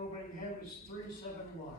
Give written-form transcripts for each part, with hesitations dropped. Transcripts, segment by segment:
Opening hymn is 371.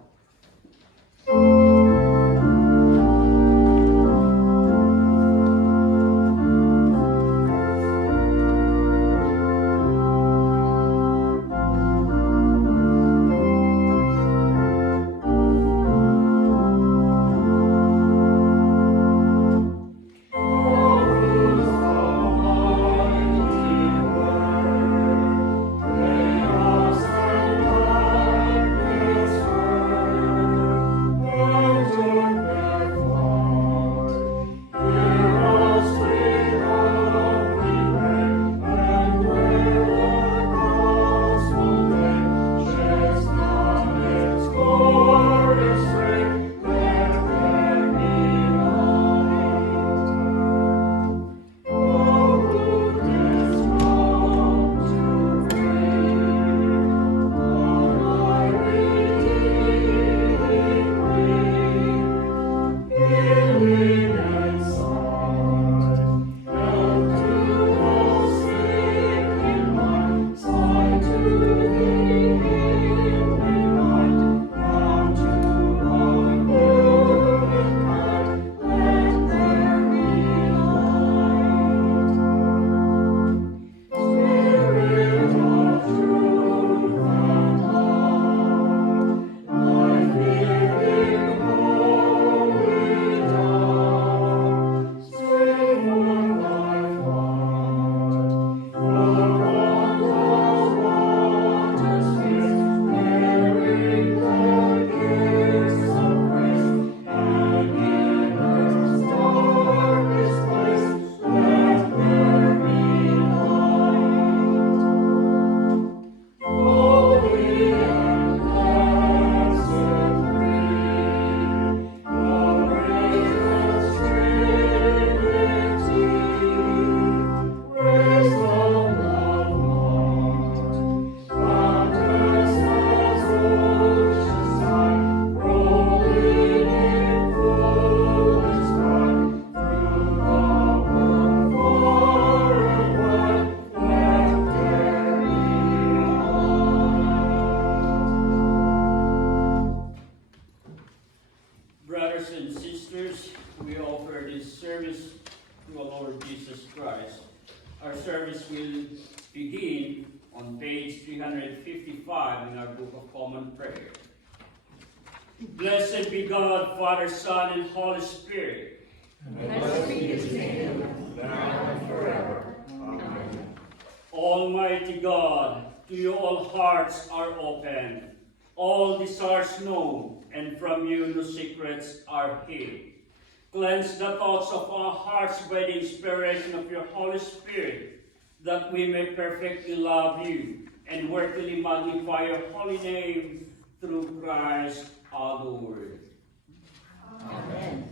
Brothers and sisters, we offer this service to our Lord Jesus Christ. Our service will begin on page 355 in our Book of Common Prayer. Blessed be God, Father, Son, and Holy Spirit. Blessed be his name, now and forever. Amen. Almighty God, to you all hearts are open, all desires known, and from you no secrets are hid. Cleanse the thoughts of our hearts by the inspiration of your Holy Spirit, that we may perfectly love you and worthily magnify your holy name through Christ our Lord. Amen.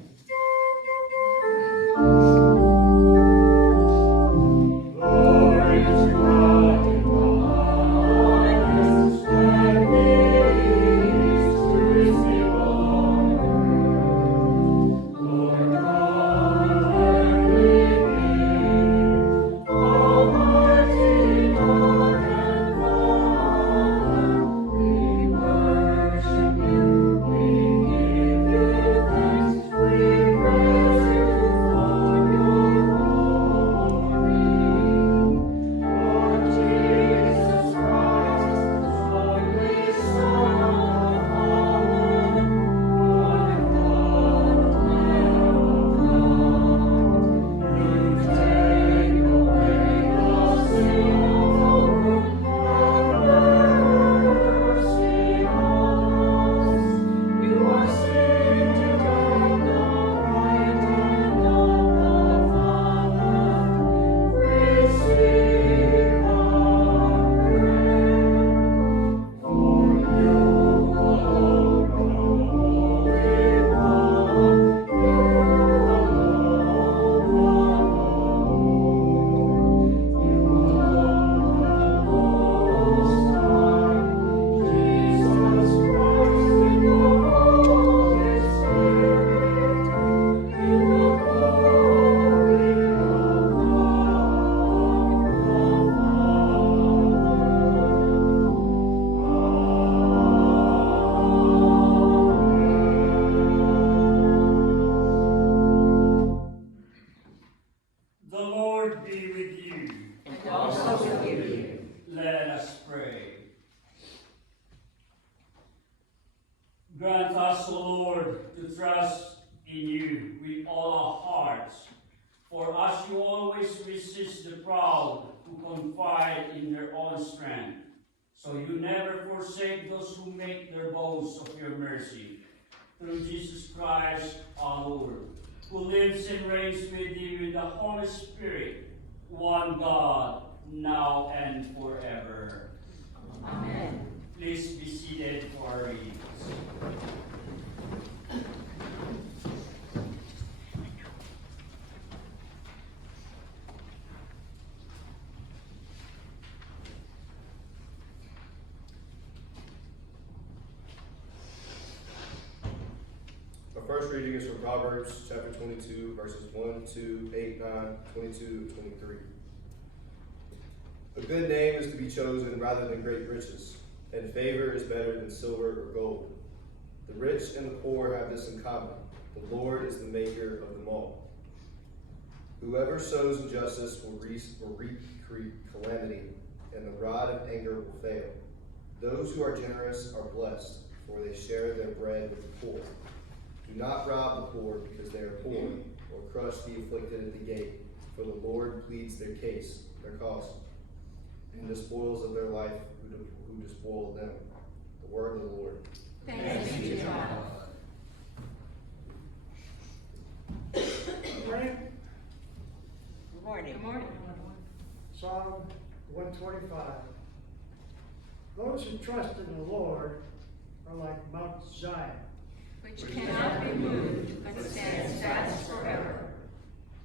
Glory to God in the highest, and peace to his people on earth. Lord God, heavenly King, Almighty God and Father, we worship you, we give you thanks, we Grant us, O Lord, to trust in you with all our hearts. For as you always resist the proud who confide in their own strength, so you never forsake those who make their boast of your mercy. Through Jesus Christ our Lord, who lives and reigns with you in the Holy Spirit, one God, now and forever. Amen. Please be seated for our readings. Our first reading is from Proverbs chapter 22, verses 1, 2, 8, 9, 22, 23. A good name is to be chosen rather than great riches, and favor is better than silver or gold. The rich and the poor have this in common. The Lord is the maker of them all. Whoever sows injustice will reap calamity, and the rod of anger will fail. Those who are generous are blessed, for they share their bread with the poor. Do not rob the poor because they are poor, or crush the afflicted at the gate, for the Lord pleads their cause, and despoils of their life who despoil them. The word of the Lord. Thanks be to God. Morning, Good morning. Good morning. Psalm 125. Those who trust in the Lord are like Mount Zion. Which cannot be moved, but stands fast forever.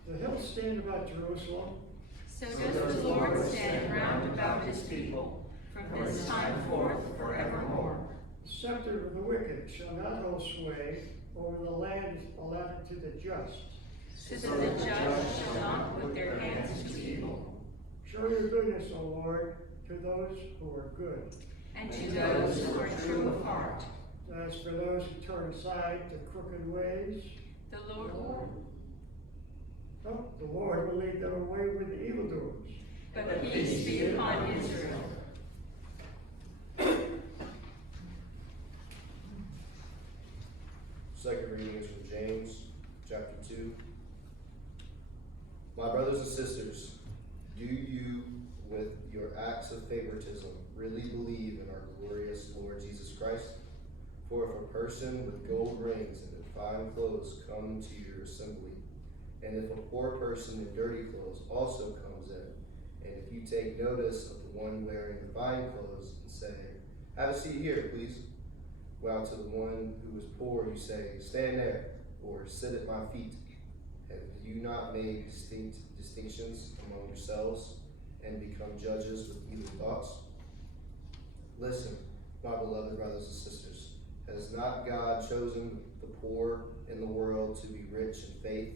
The hills stand about Jerusalem. So does the Lord stand round about his people, from this time forth forevermore. The scepter of the wicked shall not hold sway over the land allotted to the just. So that the just shall not put their hands to evil. Show your goodness, O Lord, to those who are good. And to those who are true of heart. As for those who turn aside to crooked ways, The Lord, the Lord will lead them away with the evildoers. but peace be upon Israel. Second reading is from James chapter 2. My brothers and sisters, do you, with your acts of favoritism, really believe in our glorious Lord Jesus Christ? For if a person with gold rings and fine clothes come to your assembly, and if a poor person in dirty clothes also comes in, and if you take notice of the one wearing the fine clothes and say, have a seat here, please, while to the one who is poor you say, stand there, or sit at my feet, have you not made distinctions among yourselves, and become judges with evil thoughts? Listen, my beloved brothers and sisters, has not God chosen the poor in the world to be rich in faith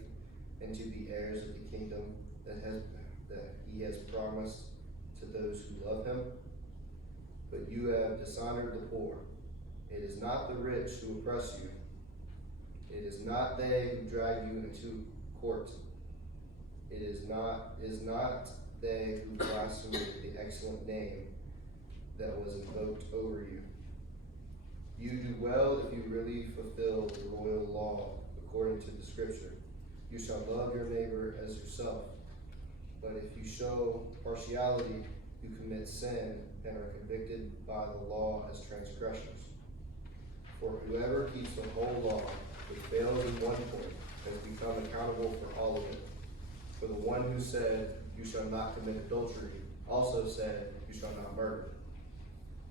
and to be heirs of the kingdom that he has promised to those who love him? But you have dishonored the poor. It is not the rich who oppress you. It is not they who drag you into court. It is not they who blaspheme the excellent name that was invoked over you. You do well if you really fulfill the royal law according to the scripture. You shall love your neighbor as yourself. But if you show partiality, you commit sin and are convicted by the law as transgressors. For whoever keeps the whole law but fails in one point has become accountable for all of it. For the one who said, you shall not commit adultery, also said, you shall not murder.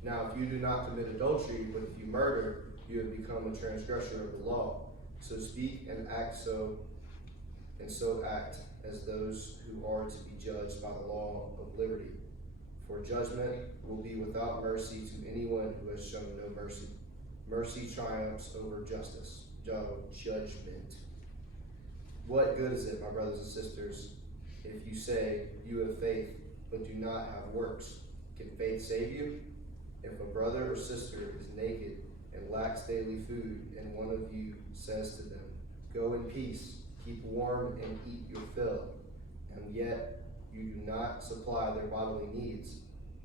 Now if you do not commit adultery, but if you murder, you have become a transgressor of the law. So speak and act so act as those who are to be judged by the law of liberty. For judgment will be without mercy to anyone who has shown no mercy. Mercy triumphs over judgment. What good is it, my brothers and sisters, if you say you have faith, but do not have works? Can faith save you? If a brother or sister is naked and lacks daily food, and one of you says to them, go in peace, keep warm and eat your fill, and yet you do not supply their bodily needs,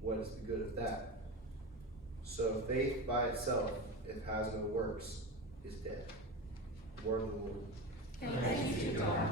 what is the good of that? So faith by itself, if has no works, is dead. Word of the Lord. Thanks be to God.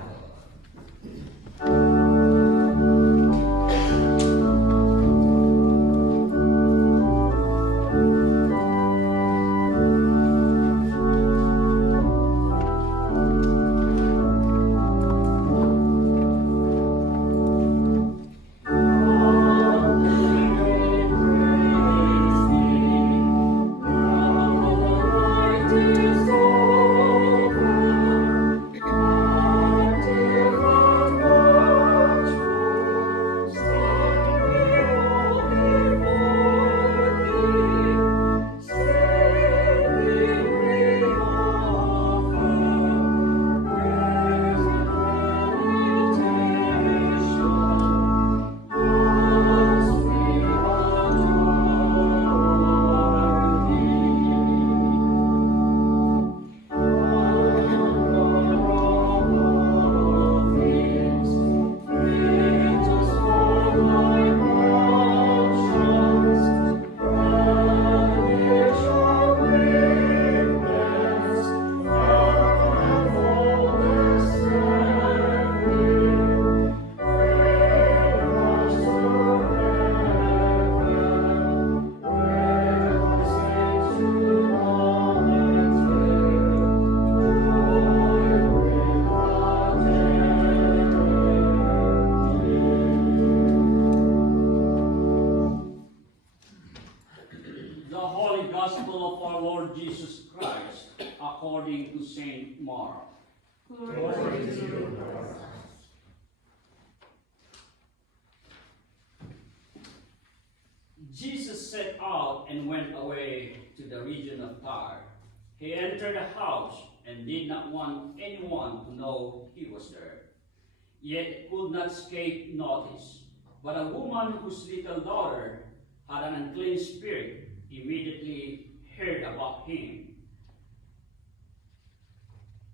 The Holy Gospel of our Lord Jesus Christ, according to Saint Mark. Glory to you, Lord. Jesus set out and went away to the region of Tyre. He entered a house and did not want anyone to know he was there, yet could not escape notice. But a woman whose little daughter had an unclean spirit immediately heard about him.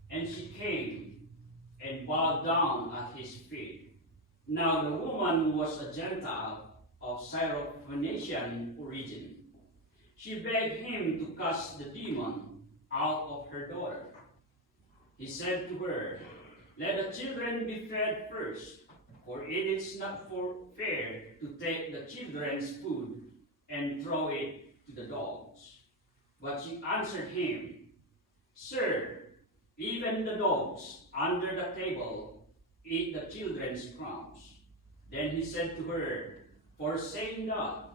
And she came and bowed down at his feet. Now the woman was a Gentile of Syrophoenician origin. She begged him to cast the demon out of her daughter. He said to her, "Let the children be fed first, for it is not fair to take the children's food and throw it to the dogs." But she answered him, "Sir, even the dogs under the table eat the children's crumbs." Then he said to her, "For saying that,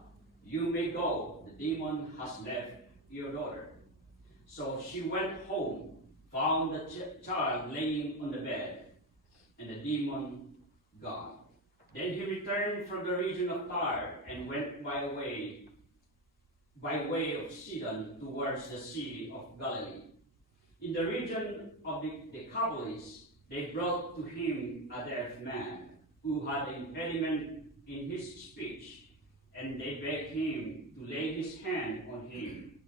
you may go, the demon has left your daughter." So she went home, found the child laying on the bed, and the demon gone. Then he returned from the region of Tyre and went by way of Sidon towards the Sea of Galilee. In the region of the Decapolis, they brought to him a deaf man who had an impediment in his speech, and they begged him to lay his hand on him.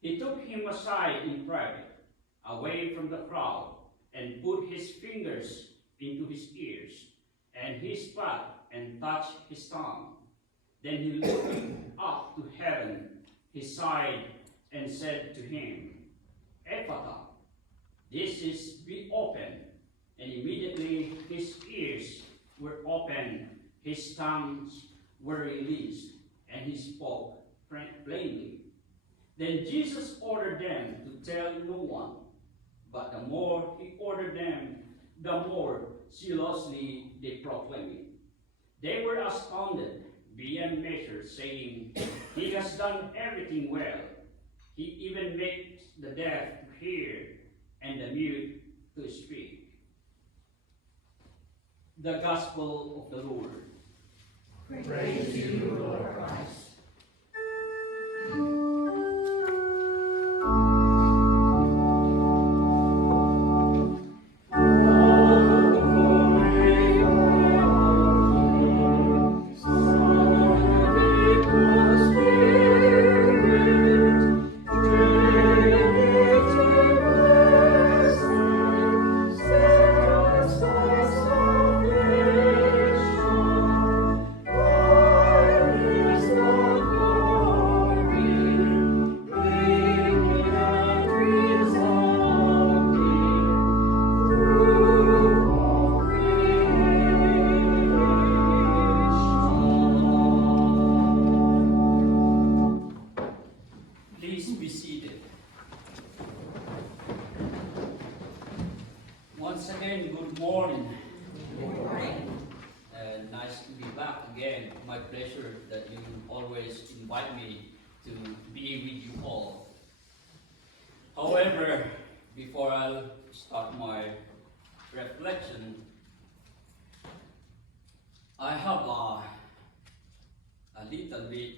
He took him aside in private, away from the crowd, and put his fingers into his ears, and he spat and touched his tongue. Then he looked up to heaven, he sighed, and said to him, "Ephphatha," this is, "be open." And immediately his ears were opened, his tongues were released, and he spoke plainly. Then Jesus ordered them to tell no one, but the more he ordered them, the more zealously they proclaimed it. They were astounded beyond measure, saying, "He has done everything well. He even makes the deaf to hear and the mute to speak." The Gospel of the Lord. Praise to you, Lord Christ. Glory Please be seated. Once again, good morning. Good morning. Nice to be back again. My pleasure that you always invite me to be with you all. However, before I start my reflection, I have a little bit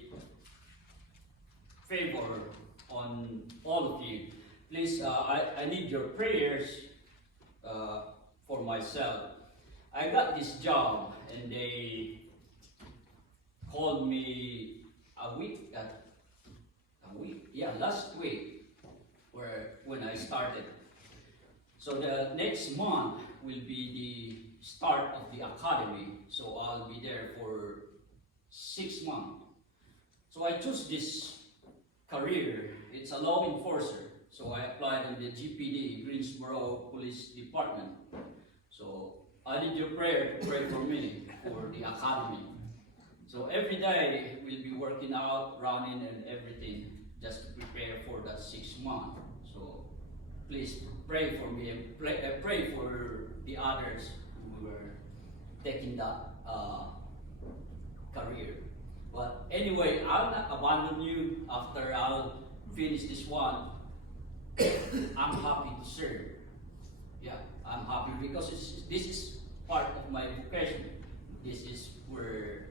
favor on all of you. Please, I need your prayers for myself. I got this job and they called me last week when I started. So the next month will be the start of the academy. So I'll be there for 6 months. So I chose this career. It's a law enforcer. So I applied in the GPD, Greensboro Police Department. So I need your prayer to pray for me for the academy. So every day we'll be working out, running and everything just to prepare for that 6 months. So please pray for me and pray for the others who were taking that career. But anyway, I'll not abandon you after I'll finish this one. I'm happy to serve. Yeah, I'm happy because this is part of my vocation. This is where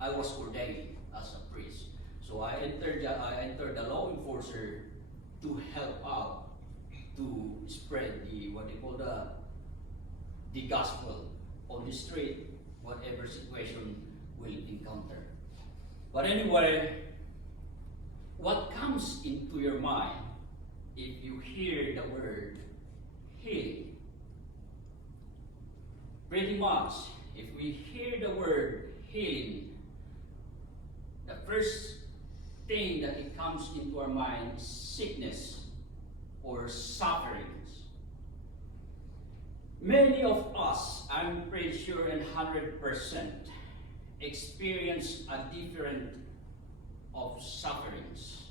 I was ordained as a priest. So I entered the law enforcer to help out to spread the gospel on the street, whatever situation we'll encounter. But anyway, what comes into your mind if you hear the word healing? Pretty much, if we hear the word healing, the first thing that it comes into our mind is sickness or sufferings. Many of us, I'm pretty sure, and 100%, experience a different of sufferings.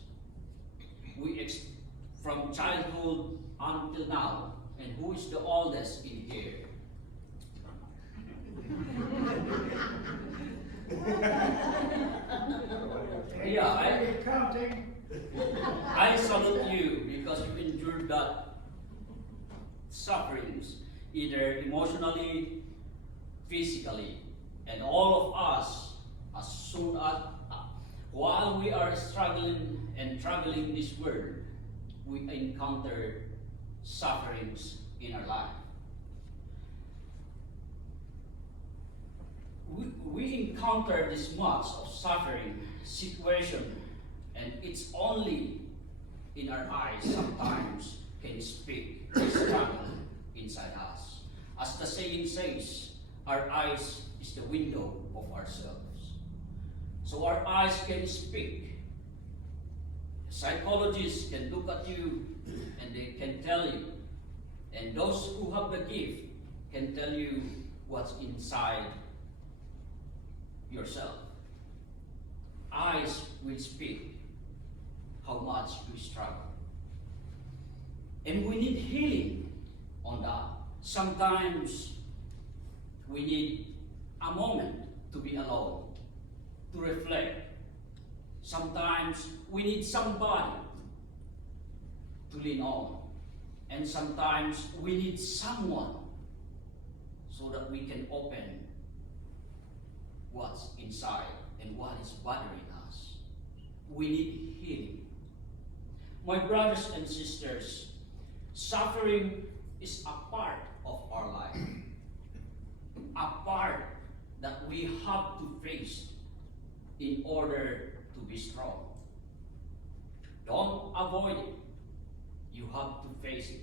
From childhood until now. And who is the oldest in here? I salute you because you endured that sufferings, either emotionally, physically, and all of us, as soon as while we are struggling and traveling this world, we encounter sufferings in our life. We encounter this much of suffering situation, and it's only in our eyes sometimes can speak the struggle inside us. As the saying says, our eyes is the window of ourselves. So our eyes can speak. Psychologists can look at you and they can tell you. And those who have the gift can tell you what's inside yourself. Eyes will speak how much we struggle. And we need healing on that. Sometimes we need a moment to be alone, to reflect. Sometimes we need somebody to lean on. And sometimes we need someone so that we can open what's inside and what is bothering us. We need healing. My brothers and sisters, suffering is a part of our life. A part that we have to face in order to be strong. Don't avoid it. You have to face it.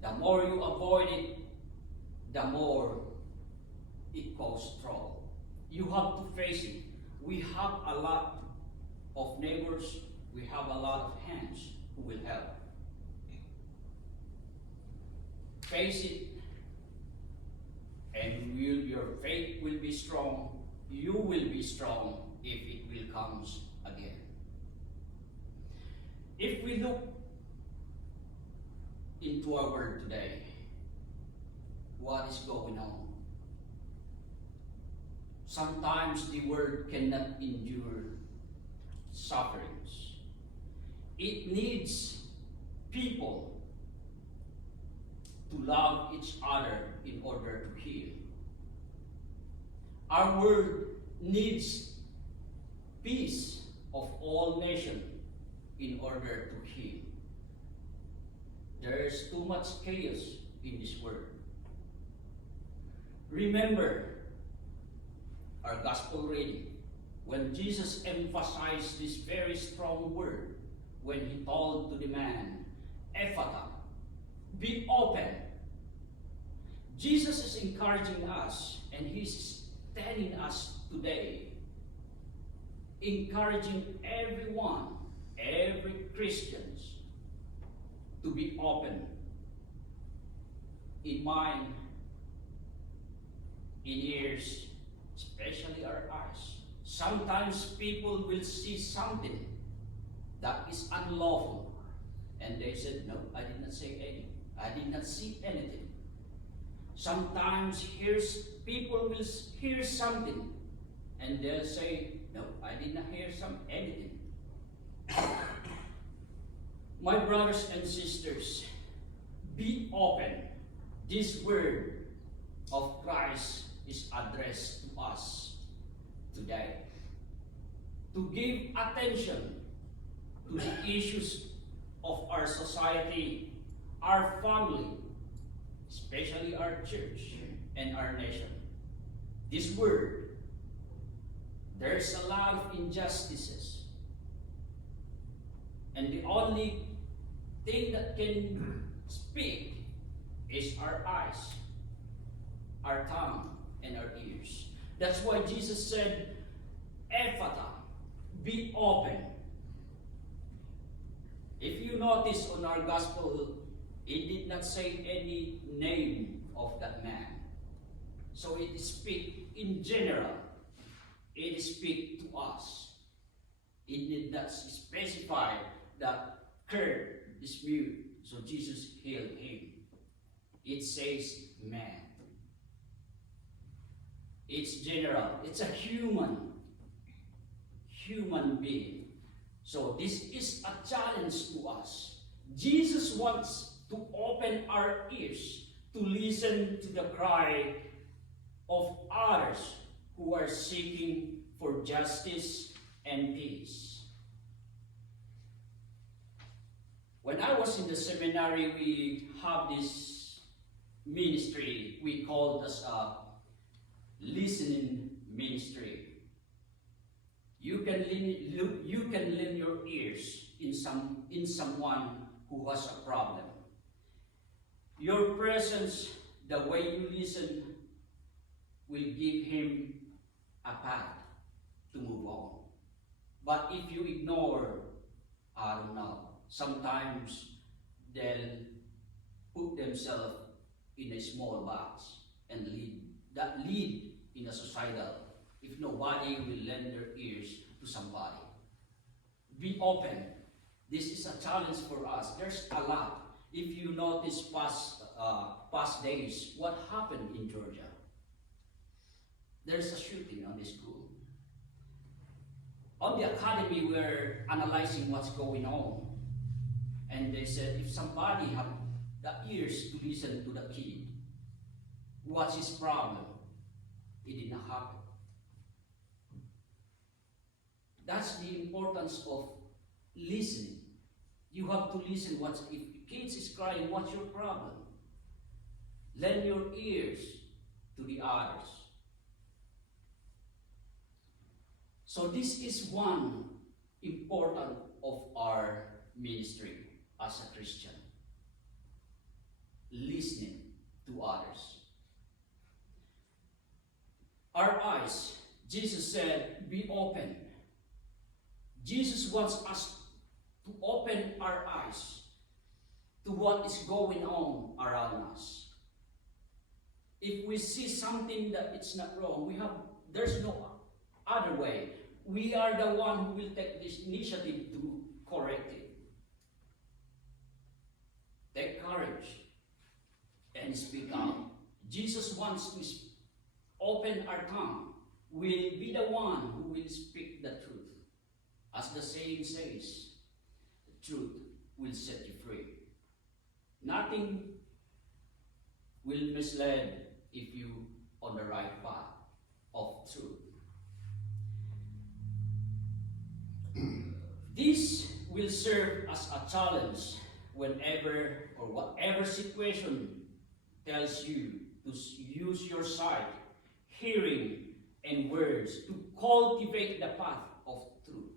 The more you avoid it, the more it causes trouble. You have to face it. We have a lot of neighbors, we have a lot of hands who will help. Face it, and your faith will be strong. You will be strong if it will comes again. If we look into our world today, what is going on? Sometimes the world cannot endure sufferings. It needs people to love each other in order to heal. Our world needs peace of all nations in order to heal. There is too much chaos in this world. Remember our gospel reading when Jesus emphasized this very strong word when he told to the man, Ephata, be open. Jesus is encouraging us, and he's telling us today, encouraging everyone, every Christians, to be open in mind, in ears, especially our eyes. Sometimes people will see something that is unlawful, and they said, no, I did not say anything. I did not see anything. Sometimes people will hear something, and they'll say, no, I did not hear anything. My brothers and sisters, be open. This word of Christ is addressed to us today. To give attention to the issues of our society, our family, especially our church and our nation. This word, there's a lot of injustices. And the only thing that can speak is our eyes, our tongue, and our ears. That's why Jesus said, Ephata, be open. If you notice on our gospel, it did not say any name of that man. So it speak in general. It speak to us. It did not specify that Kurt is mute, so Jesus healed him. It says man. It's general. It's a human being. So this is a challenge to us. Jesus wants to open our ears to listen to the cry of others who are seeking for justice and peace. When I was in the seminary, we have this ministry we called as a listening ministry. You can lend your ears in someone who has a problem. Your presence, the way you listen, will give him a path to move on. But if you ignore, I don't know, sometimes they'll put themselves in a small box and lead in a societal if nobody will lend their ears to somebody. Be open. This is a challenge for us. There's a lot. If you notice past days, what happened in Georgia? There's a shooting on the school. On the academy, we're analyzing what's going on. And they said, if somebody have the ears to listen to the kid, what's his problem? It did not happen. That's the importance of listening. You have to listen. If kids is crying, what's your problem? Lend your ears to the others. So this is one important of our ministry as a Christian. Listening to others. Our eyes, Jesus said, be open. Jesus wants us to open our eyes to what is going on around us. If we see something that it's not wrong, there's no other way. We are the one who will take this initiative to correct it. Jesus wants to open our tongue, will be the one who will speak the truth. As the saying says, the truth will set you free. Nothing will mislead if you on the right path of truth. This will serve as a challenge whenever or whatever situation tells you to use your sight, hearing, and words to cultivate the path of truth.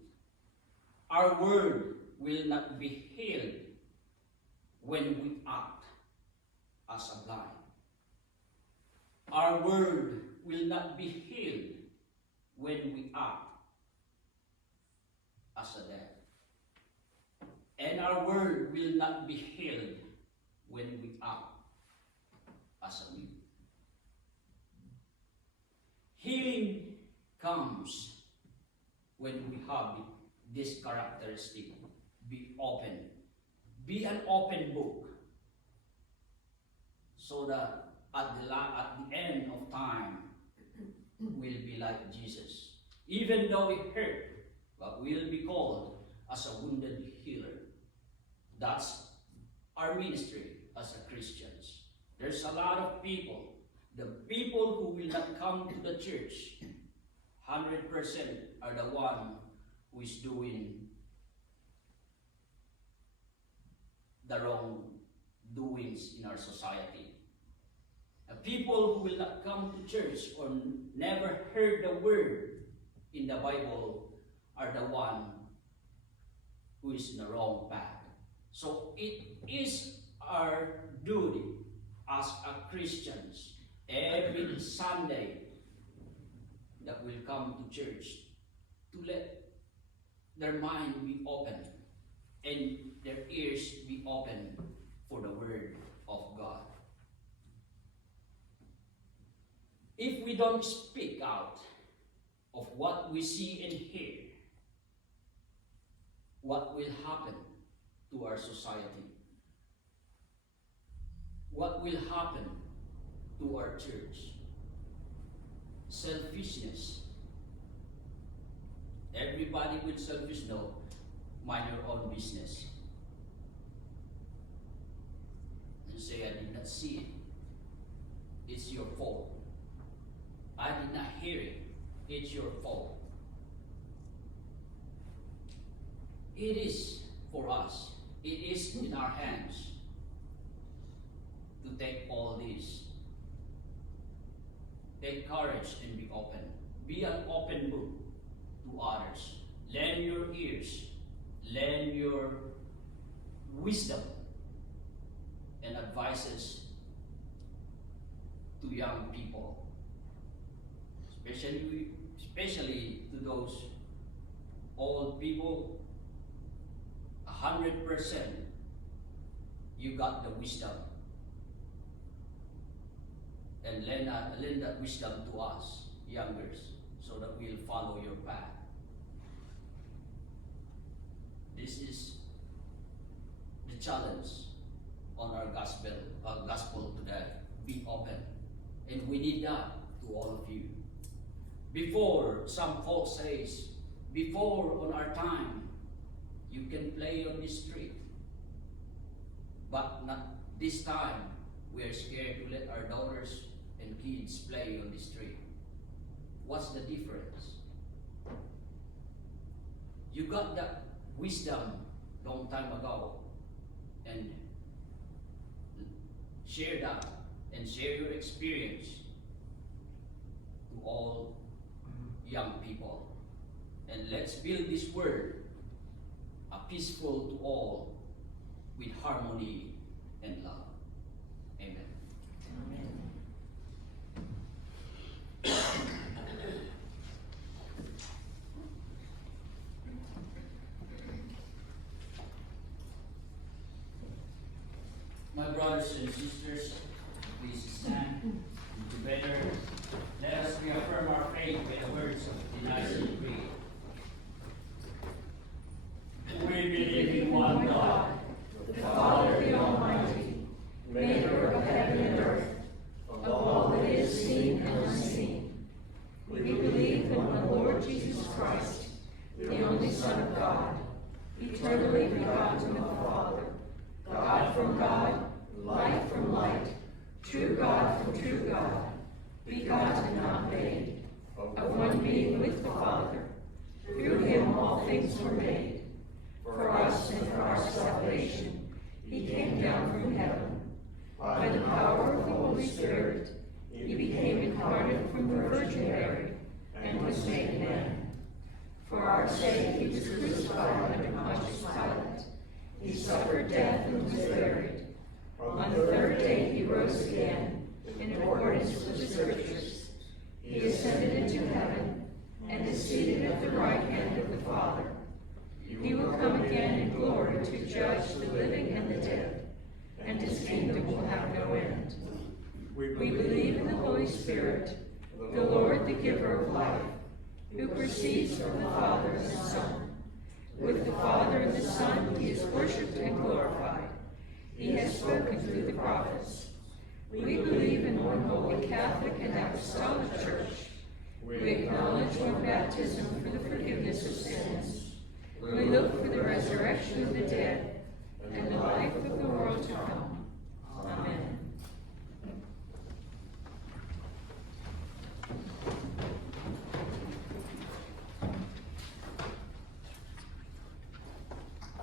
Our word will not be healed when we act as a blind. Our word will not be healed when we act as a deaf. And our word will not be healed when we act as a mute. Healing comes when we have this characteristic. Be open. Be an open book. So that at the end of time, we'll be like Jesus. Even though we hurt, but we'll be called as a wounded healer. That's our ministry as a Christians. There's a lot of people. The people who will not come to the church, 100% are the one who is doing the wrong doings in our society. The people who will not come to church or never heard the word in the Bible are the one who is in the wrong path. So it is our duty as a Christians every Sunday that will come to church to let their mind be open and their ears be open for the word of God. If we don't speak out of what we see and hear, what will happen to our society? What will happen to our church? Selfishness. Everybody will selfish, no. Mind your own business. And say, I did not see it. It's your fault. I did not hear it. It's your fault. It is for us. It is in our hands to take all this. Take courage and be open. Be an open book to others. Lend your ears. Lend your wisdom and advices to young people. Especially to those old people. 100% you got the wisdom. And lend that wisdom to us, youngers, so that we'll follow your path. This is the challenge on our gospel today. Be open. And we need that to all of you. Before, some folks says, before on our time, you can play on the street. But not this time. We are scared to let our daughters and kids play on the street. What's the difference? You got that wisdom long time ago, and share that and share your experience to all young people. And let's build this world a peaceful to all with harmony and love. Amen. My brothers and sisters, please stand together. Let us reaffirm our faith by the words of the Nicene Creed. We believe in one God, the Father, the Almighty, maker of heaven and earth, of all eternally begotten of the Father, God from God, light from light, true God from true God, begotten, not made, of one being with the Father. Through him all things were made. For us and for our salvation, he came down from heaven. By the power of the Holy Spirit, he became incarnate from the Virgin Mary and was made man. For our sake he was crucified under Pontius Pilate. He suffered death and was buried. On the third day he rose again, in accordance with the Scriptures. He ascended into heaven and is seated at the right hand of the Father. He will come again in glory to judge the living and the dead, and his kingdom will have no end. We believe in the Holy Spirit, the Lord, the giver of life, who proceeds from the Father and the Son. With the Father and the Son he is worshipped and glorified. He has spoken through the prophets. We believe in one holy Catholic and Apostolic Church. We acknowledge one baptism for the forgiveness of sins. We look for the resurrection of the dead and the life of the world to come. Amen.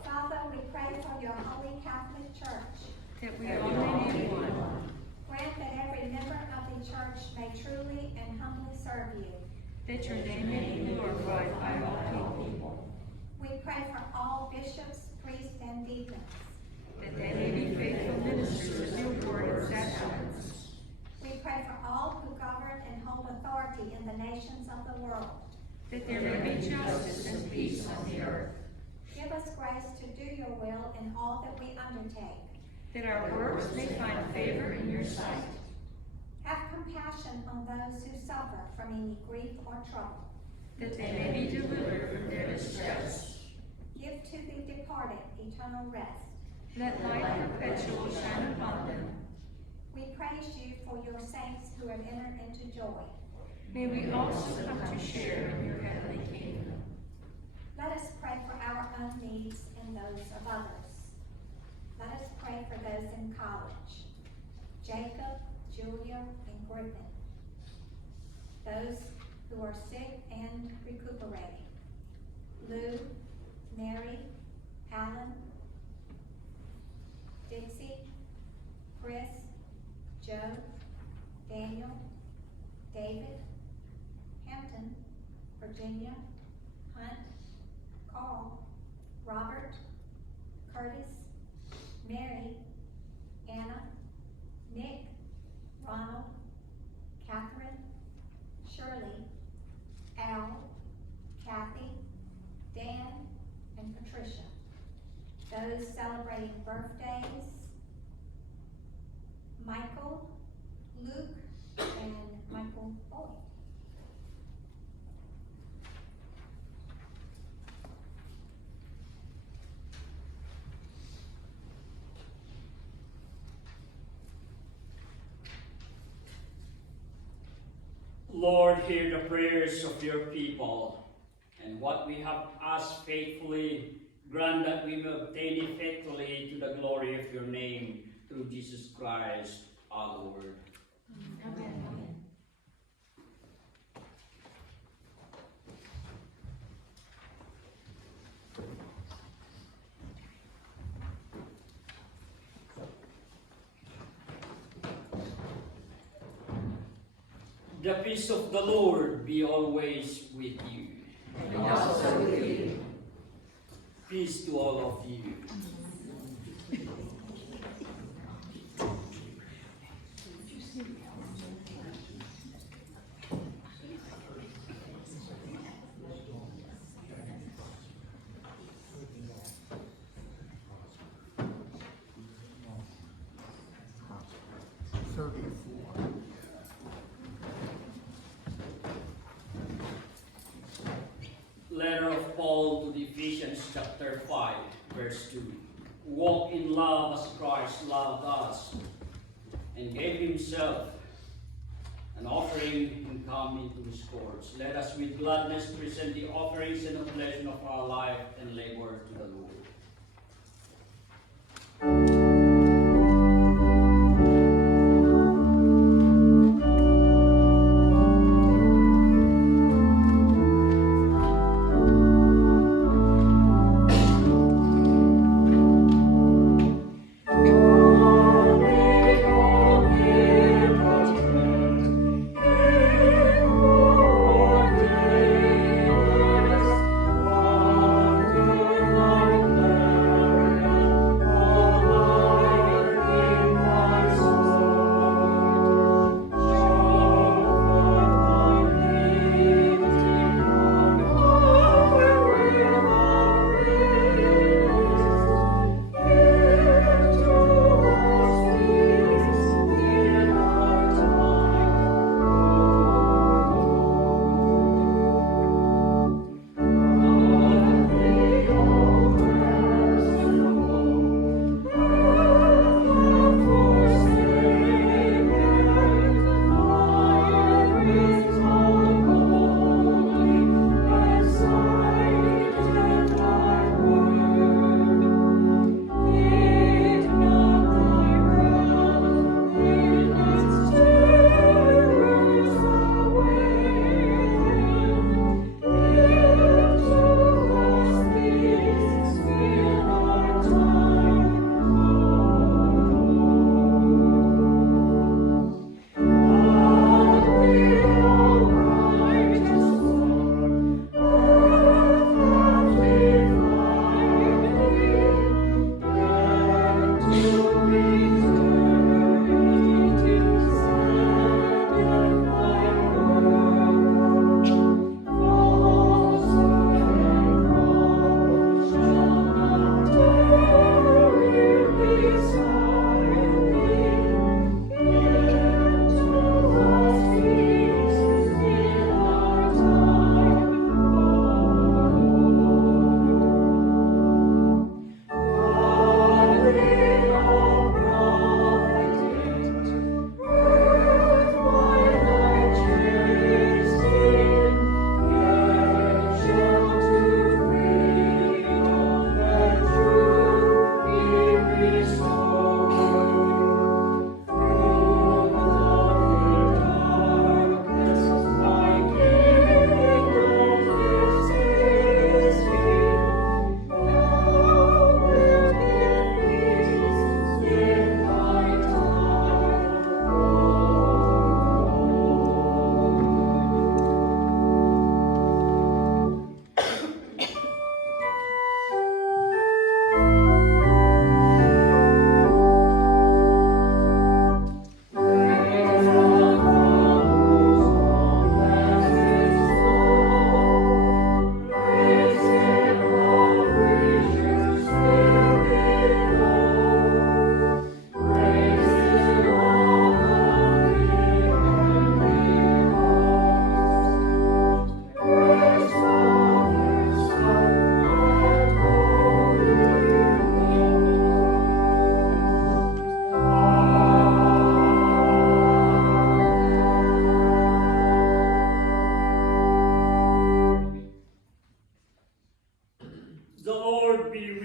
Father, we pray for your holy Catholic Church. That we all may be one. Grant that every member of the church may truly and humbly serve you. That your name may be glorified by all people. We pray for all bishops, priests, and deacons. That they may be faithful ministers of your word and sacraments. We pray for all who govern and hold authority in the nations of the world. That there may be justice and peace on the earth. Give us grace to do your will in all that we undertake. That our works may find favor in your sight. Have compassion on those who suffer from any grief or trouble. That they may be delivered from their distress. Give to the departed eternal rest. Let light perpetual shine upon them. We praise you for your saints who have entered into joy. May we also come to share in your heavenly kingdom. Let us pray for our own needs and those of others. Let us pray for those in college, Jacob, Julia, and Griffin. Those who are sick and recuperating, Lou, Mary, Alan, Dixie, Chris, Joe, Daniel, David, Hampton, Virginia, Hunt, Carl, Robert, Curtis, Mary, Anna, Nick, Ronald, Catherine, Shirley, Al, Kathy, Dan, and Patricia. Those celebrating birthdays, Michael, Luke, and Michael Boyd. Lord, hear the prayers of your people, and what we have asked faithfully, grant that we may obtain it faithfully to the glory of your name, through Jesus Christ, our Lord. Amen. The peace of the Lord be always with you. And also with you. Peace to all of you. Letter of Paul to the Ephesians chapter 5, verse 2. Walk in love as Christ loved us and gave himself an offering and come into his courts. Let us with gladness present the offerings and oblation of our life and labor to the Lord.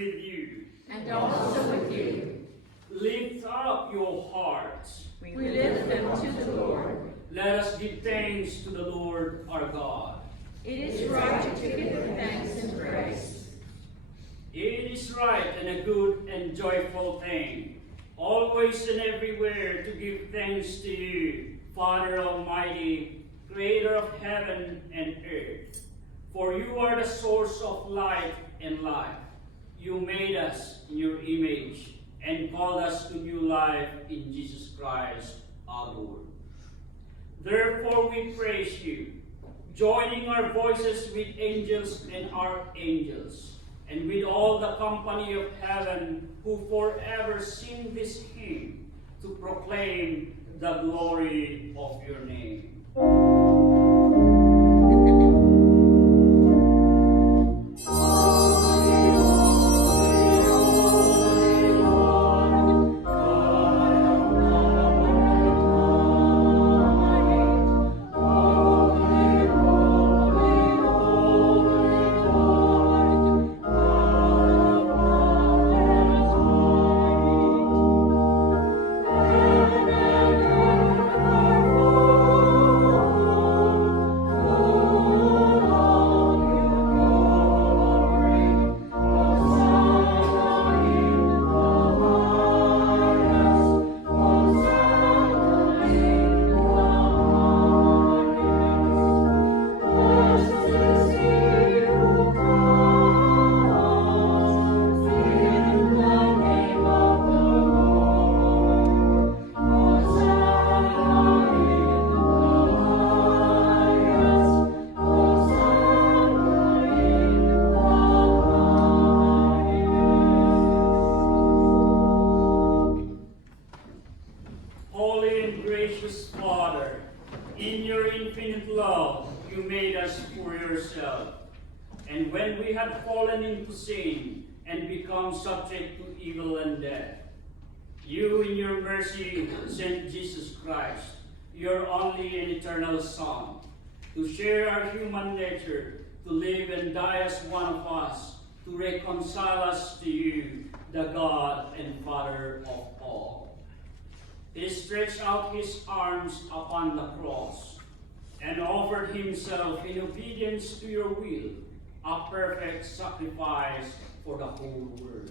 with you. and also with you. Lift up your hearts. We lift them to the Lord. Let us give thanks to the Lord our God. It is right to give him thanks and praise. It is right and a good and joyful thing, always and everywhere to give thanks to you, Father Almighty, Creator of heaven and earth. For you are the source of light and life. You made us in your image and called us to new life in Jesus Christ our Lord. Therefore we praise you, joining our voices with angels and archangels, and with all the company of heaven who forever sing this hymn to proclaim the glory of your name. Holy and gracious Father, in your infinite love, you made us for yourself. And when we had fallen into sin and become subject to evil and death, you in your mercy sent Jesus Christ, your only and eternal Son, to share our human nature, to live and die as one of us, to reconcile us to you, the God and Father of all. He stretched out his arms upon the cross and offered himself in obedience to your will, a perfect sacrifice for the whole world.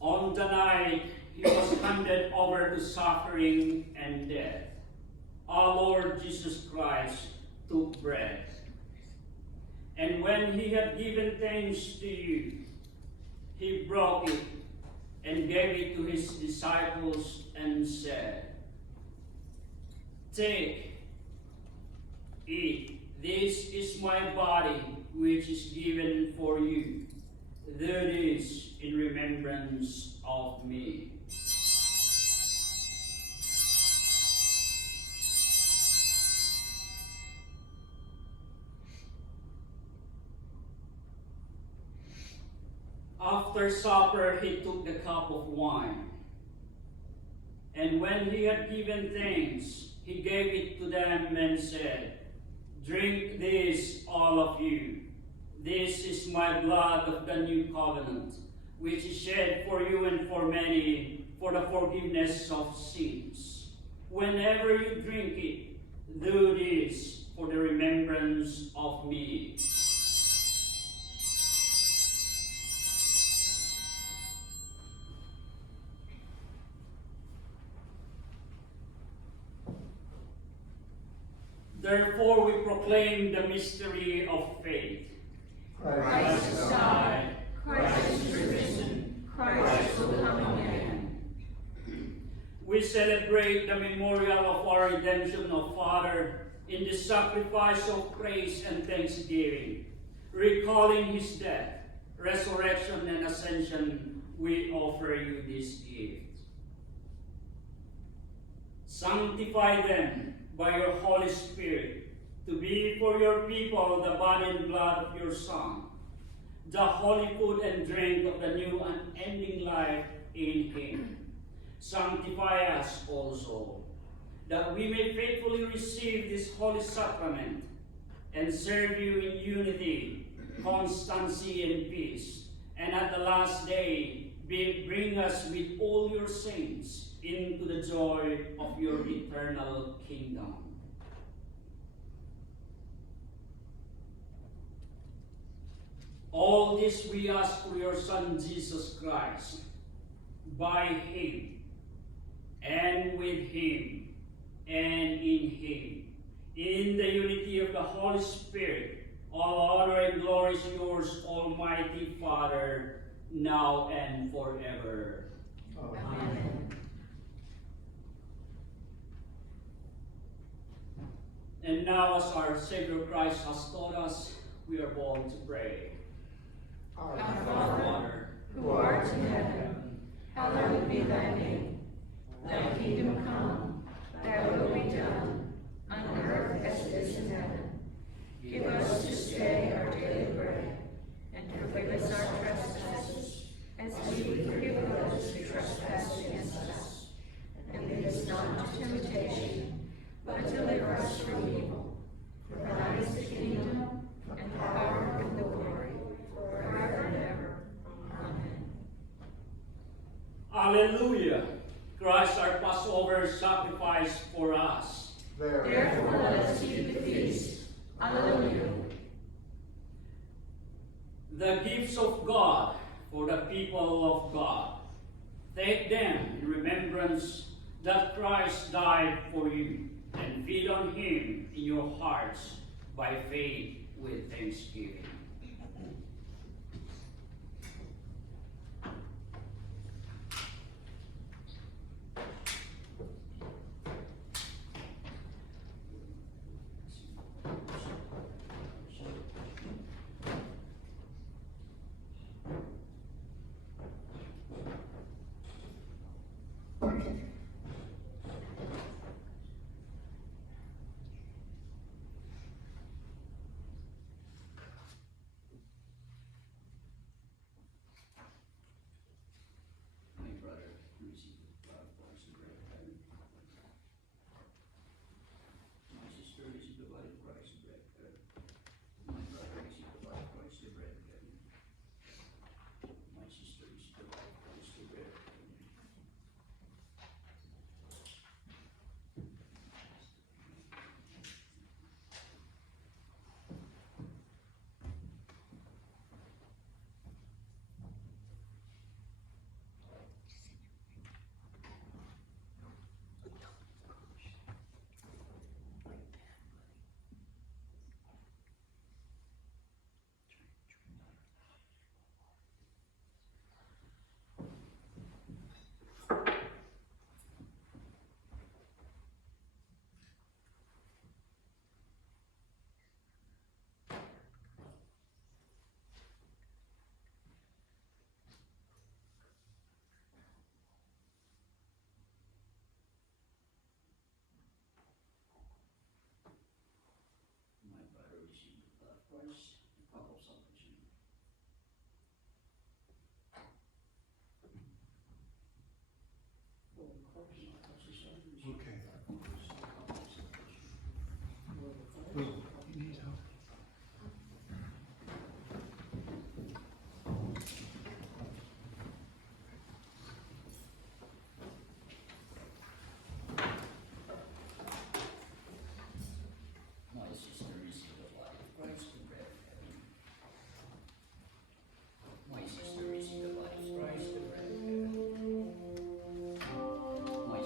On the night he was handed over to suffering and death, our Lord Jesus Christ took bread. And when he had given thanks to you, he broke it and gave it to his disciples and said, "Take, eat, this is my body which is given for you. Do this in remembrance of me." After supper, he took the cup of wine. And when he had given thanks, he gave it to them and said, "Drink this, all of you. This is my blood of the new covenant, which is shed for you and for many for the forgiveness of sins. Whenever you drink it, do this for the remembrance of me." Therefore we proclaim the mystery of faith. Christ has died, Christ is risen, Christ will come again. We celebrate the memorial of our redemption of Father in the sacrifice of praise and thanksgiving. Recalling his death, resurrection, and ascension, we offer you this gift. Sanctify them by your Holy Spirit, to be for your people the body and blood of your Son, the holy food and drink of the new unending life in him. Sanctify us also, that we may faithfully receive this holy sacrament, and serve you in unity, constancy, and peace. And at the last day, bring us with all your saints into the joy of your eternal kingdom. All this we ask through your Son, Jesus Christ, by him, and with him, and in him, in the unity of the Holy Spirit, all honor and glory is yours, Almighty Father, now and forever. Amen. And now, as our Savior Christ has taught us, we are bold to pray. Our Our Father, Father, who art in heaven, hallowed be thy name. Thy kingdom come, thy will be done, on earth as it is in heaven. Give us this day our daily bread, and forgive us our trespasses, as we forgive those who trespass against us. And lead us not into temptation, but deliver us from evil. For thine is the kingdom, and the power, and the glory, forever and ever. Amen. Alleluia! Christ our Passover sacrifice for us. Therefore let us keep the feast. Alleluia. The gifts of God for the people of God. Take them in remembrance that Christ died for you, and feed on him in your hearts by faith with thanksgiving. My brother, receive the blood of Christ and bread of heaven. My sister, receive the blood of Christ and bread of heaven. My brother, receive the blood of Christ and bread of heaven. My sister, receive the blood of Christ and bread of heaven. My brother, receive the blood of Christ, the cup of salvation. Okay. My sister, receive the blood of Christ and bread of heaven. My sister, receive the blood of Christ and bread of heaven. My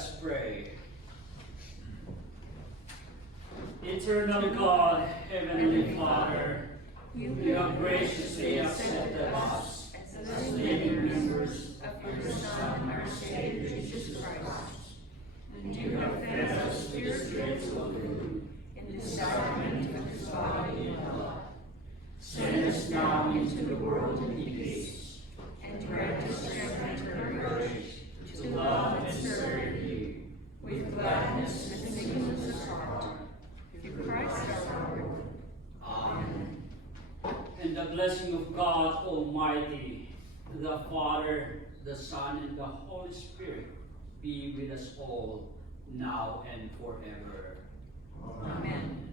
us pray. Eternal God, Heavenly Father, you have graciously accepted us as living members of your Son, our Savior Jesus Christ, and you have fed us with spiritual food in the sacrament of his body and blood. Send us now into the world in peace, and grant us strength and courage to love and serve you with gladness and singleness of heart. Through Christ our Lord. Amen. And the blessing of God Almighty, the Father, the Son, and the Holy Spirit be with us all, now and forever. Amen.